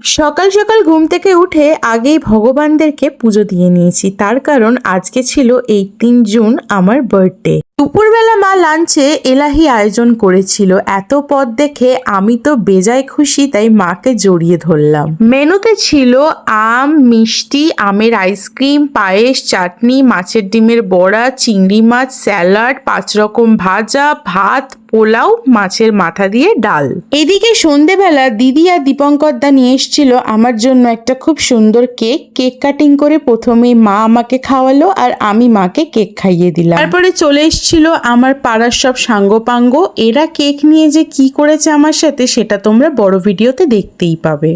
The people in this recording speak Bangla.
সকাল সকাল ঘুম থেকে উঠে আগেই ভগবানদেরকে পুজো দিয়ে নিয়েছি, তার কারণ আজকে ছিল 18 জুন আমার বার্থডে। দুপুরবেলা মা লাঞ্চে এলাহি আয়োজন করেছিল। এত পদ দেখে আমি তো বেজায় খুশি, তাই মাকে জড়িয়ে ধরলাম। মেনুতে ছিল আম, মিষ্টি, আমের আইসক্রিম, পায়েস, চাটনি, মাছের ডিমের বড়া, চিংড়ি মাছ, স্যালাড, 5 রকম ভাজা, ভাত, পোলাও, মাছের মাথা দিয়ে ডাল। এদিকে সন্ধেবেলা দিদি আর দীপঙ্কর দা নিয়ে এসেছিল আমার জন্য একটা খুব সুন্দর কেক কাটিং করে প্রথমেই মা আমাকে খাওয়ালো আর আমি মাকে কেক খাইয়ে দিলাম। তারপরে চলে এসেছিল আমার পাড়ার সব সাঙ্গপাঙ্গ। এরা কেক নিয়ে যে কি করেছে আমার সাথে সেটা তোমরা বড় ভিডিওতে দেখতেই পাবে।